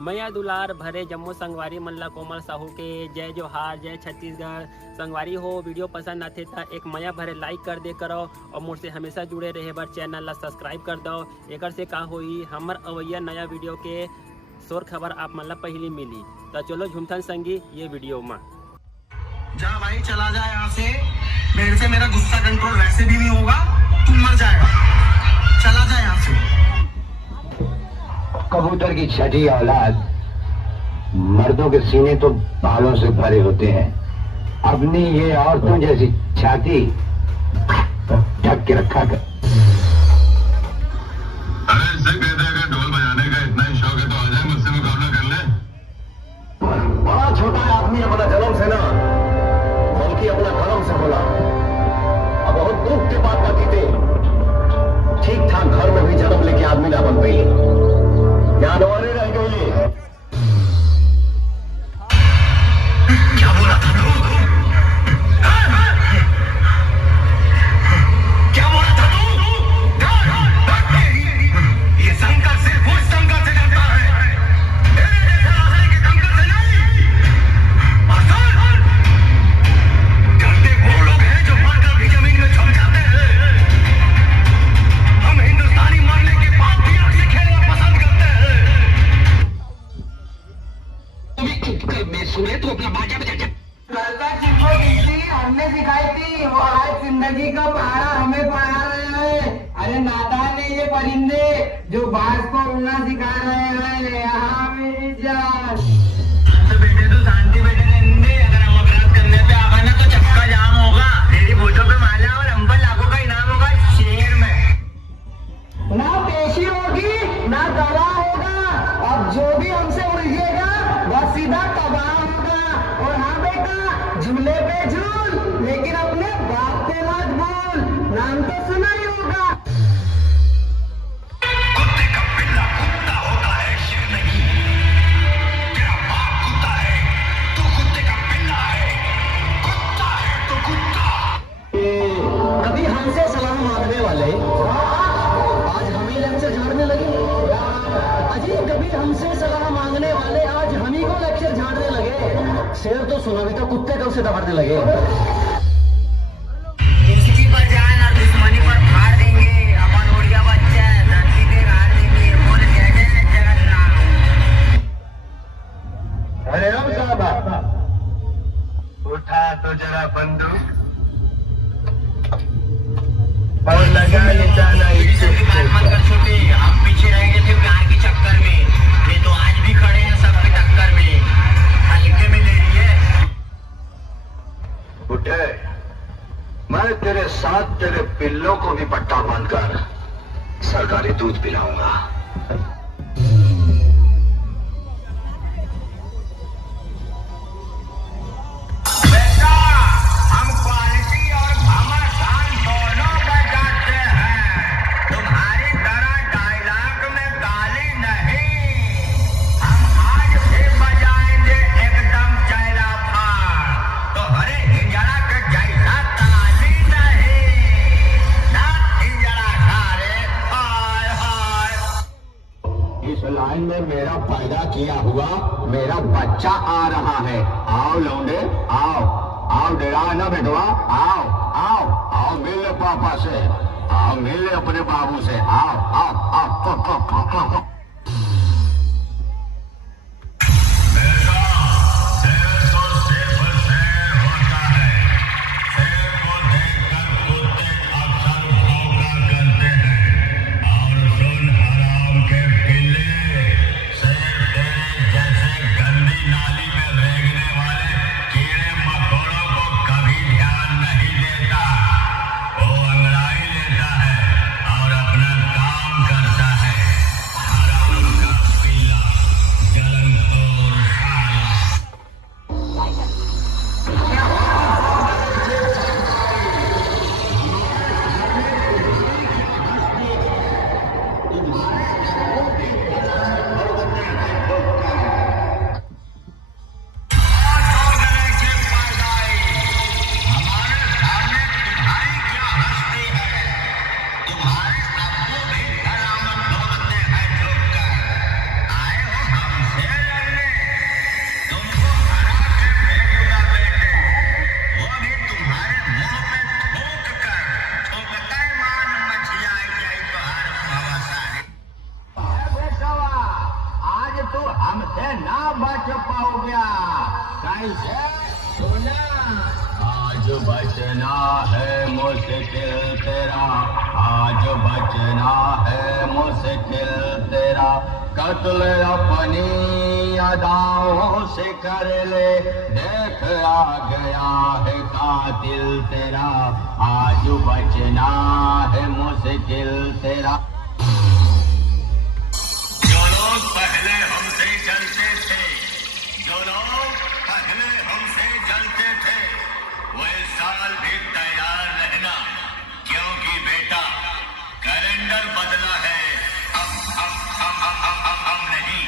मैया दुलार भरे जम्मू संगवारी मल्ला कोमल साहू के जय जोहार, जय छत्तीसगढ़। संगवारी हो वीडियो पसंद आते था एक मैया भरे लाइक कर दे करो और मुझसे हमेशा जुड़े रहे बर चैनल ला सब्सक्राइब कर दो। एक से का होई हमर अवैया नया वीडियो के शोर खबर आप मन ला पहली मिली। तो चलो झुमथन संगी ये वीडियो में जा भाई, चला जा यहाँ से। मेरे से मेरा गुस्सा कंट्रोल वैसे भी नहीं होगा, तू मर जाएगा। चला जा यहाँ से। कबूतर की छठी औलाद, मर्दों के सीने तो बालों से भरे होते हैं, अपनी ये औरतों जैसी छाती ढक के रखा कर। अरे इससे कहते हैं अगर ढोल बजाने का इतना ही शौक है तो आ जाए, मुझसे मुकाबला कर ले। बड़ा छोटा आदमी अपना जन्म से ना, बल्कि अपना कलम से बोला। अब बहुत दुख के बाद बाकी थे, ठीक ठाक घर में भी जन्म लेके आदमी ना बन पाई, जानवरें रह गई। क्या बोला था तू? क्या बोला था तू? ये शंकर से वो शंकर से डरता है, तेरे जैसे आदमी के शंकर से नहीं। डरते वो लोग हैं जो मरकर भी जमीन में छुप जाते हैं। हम हिंदुस्तानी मरने के बाद भी आग से खेलना पसंद करते हैं। मैं सुने तो अपना बाजा बजा। हमने सिखाई थी, वो आज जिंदगी का पहाड़ा हमें पढ़ा रहे हैं। अरे नादान है ये परिंदे जो बाज को उड़ना सिखा रहे हैं। यहाँ मेरी जान तो बेटे तू शांति बैठे रहने। अगर हम अपराध करने पे आ गए ना तो चक्का जाम होगा। तेरी फोटो पे माला और हम पर लाखों का इनाम होगा शेर में। ना पेशी होगी ना गवाह होगा। अब जो भी हमसे उलझेगा वह सीधा तबाह होगा। और हाँ बेटा, झूले पे झूल, लेकिन अपने बाप को मत भूल। नाम तो सुना ही होगा। कुत्ते का पिल्ला कुत्ता होता है, शेर नहीं। तेरा बाप कुत्ता है, तू कुत्ते का पिल्ला है। कुत्ता है तो कुत्ता। कभी हमसे सलाम मांगने वाले आज हमें लेक्चर झाड़ने लगे। अजी, कभी हमसे सलाह मांगने वाले आज हम ही को लेक्चर झाड़ने लगे। शेर तो सुना भी था, कुत्ते कब से दबाड़ने लगे। किसी पर जान और दुश्मनी पर फाड़ देंगे। अपन उड़िया बच्चा है, धरती पे गाड़ देंगे। बोल जय जय जगन्नाथ। अरे अब साहब, उठा तो जरा बंदूक और लगा निशाना। मत कर छोटे, हम पीछे रह गए थे प्यार के चक्कर में। ये तो आज भी खड़े हैं सबके टक्कर में। हल्के में ले रही है। उठे, मैं तेरे साथ तेरे पिल्लों को भी पट्टा बांधकर सरकारी दूध पिलाऊंगा। बेटा, हम क्वालिटी और घमासान दोनों बजाते हैं। तुम्हारी तरह डायलॉग में गाली नहीं। हम आज भी बजाएंगे एकदम चैला फाड़। तो हरे हिजड़ा के जैसा ताली नहीं ना, हिजड़ा सारे हाय हाय। इस लाइन में मेरा पैदा किया हुआ मेरा बच्चा आ रहा है। आओ लौंडे, आओ आओ, डरा ना बेटवा, आओ आओ आओ, मिल ले पापा से, आओ मिल ले अपने बाबू से, आओ आओ आओ। वो अंगड़ाई लेता है और अपना काम करता है। तू हमसे ना बच पाओगे। कैसे? सुना, आज बचना है मुश्किल तेरा, आज बचना है मुश्किल तेरा। कत्ल अपनी अदाओं से कर ले, देख आ गया है कातिल तेरा, आज बचना है मुश्किल तेरा। जो लोग पहले हमसे जलते थे, जो लोग पहले हमसे जलते थे, वो इस साल भी तैयार रहना, क्योंकि बेटा कैलेंडर बदला है, हम नहीं।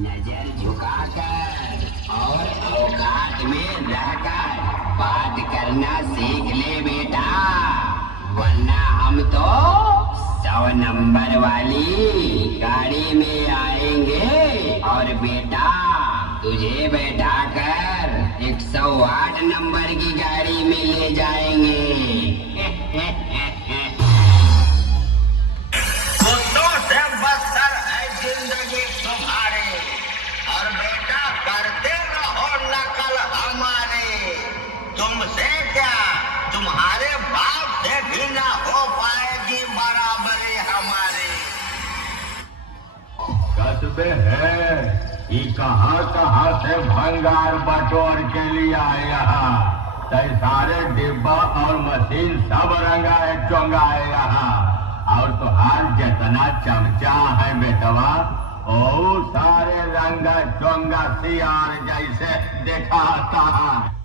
नजर झुकाकर और औकात में रहकर बात करना सीख ले बेटा, वरना हम तो 100 नंबर वाली गाड़ी में आएंगे और बेटा तुझे बैठाकर 108 नंबर की गाड़ी में ले जाएंगे। कुत्तों से बदतर है जिंदगी तुम्हारी, और बेटा करते रहो नकल हमारे। तुमसे क्या, तुम्हारे बाप से भी ना हो पाएगी बराबरी हमारी। कस्बे है कि कहाँ से भंगार बटोर के लिए आए यहाँ, तय सारे डिब्बा और मशीन सब रंगाए चोंगाए यहाँ, और तुहार जितना चमचा है बेटवा ओ सारे रंगा चोंगा सियार जैसे दिखाता है।